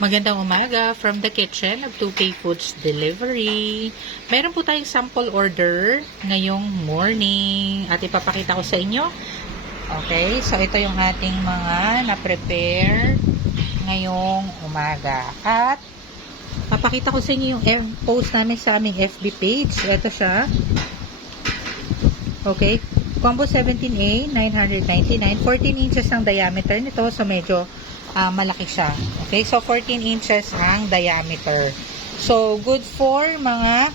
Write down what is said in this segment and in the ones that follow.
Magandang umaga from the kitchen of 2K Foods Delivery. Meron po tayong sample order ngayong morning at ipapakita ko sa inyo. Okay, so ito yung ating mga na-prepare ngayong umaga. At papakita ko sa inyo yung post namin sa aming FB page. Ito siya. Okay, combo 17A, 999. 14 inches ang diameter nito, so medyo malaki siya. Okay, so 14 inches ang diameter. So, good for mga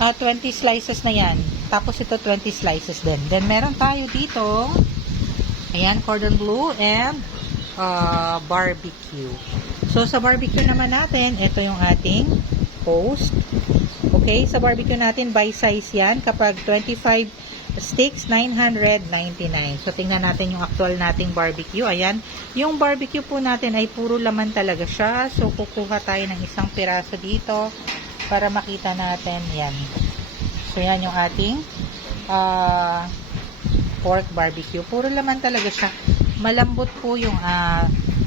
20 slices na yan. Tapos ito 20 slices din. Then, meron tayo dito, ayan, cordon bleu and barbecue. So, sa barbecue naman natin, ito yung ating post. Okay, sa barbecue natin, by size yan. Kapag 25 sticks, 999. So, tingnan natin yung actual nating barbecue. Ayan. Yung barbecue po natin ay puro laman talaga siya. So, kukuha tayo ng isang piraso dito para makita natin. Yan. So, yan yung ating pork barbecue. Puro laman talaga siya. Malambot po yung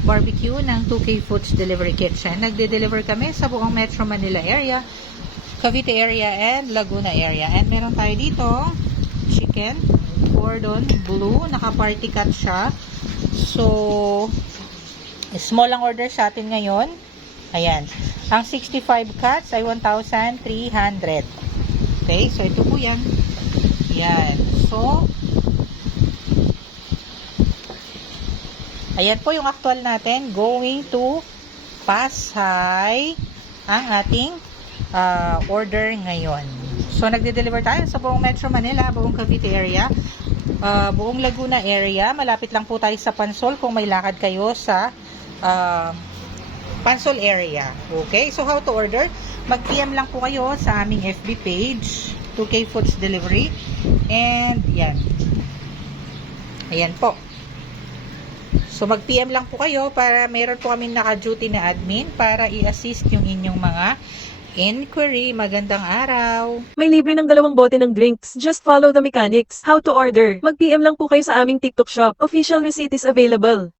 barbecue ng 2K Foods Delivery Kitchen. Nagde-deliver kami sa buong Metro Manila area, Cavite area, and Laguna area. And meron tayo dito chicken, cordon bleu, naka-party cut siya. So, small ang order sa atin ngayon. Ayan. Ang 65 cuts ay 1,300. Okay, so ito po yan. Yan. So, ayan po yung actual natin. Going to Pasay ang ating order ngayon. So, nagde-deliver tayo sa buong Metro Manila, buong Cavite area, buong Laguna area. Malapit lang po tayo sa Pansol kung may lakad kayo sa Pansol area. Okay? So, how to order? Mag-PM lang po kayo sa aming FB page, 2K Foods Delivery. And, yan. Ayan po. So, mag-PM lang po kayo para meron po kami naka-duty na admin para i-assist yung inyong mga inquiry. Magandang araw. May libre ng 2 bote ng drinks. Just follow the mechanics. How to order? Mag-PM lang po kayo sa aming TikTok shop. Official receipt is available.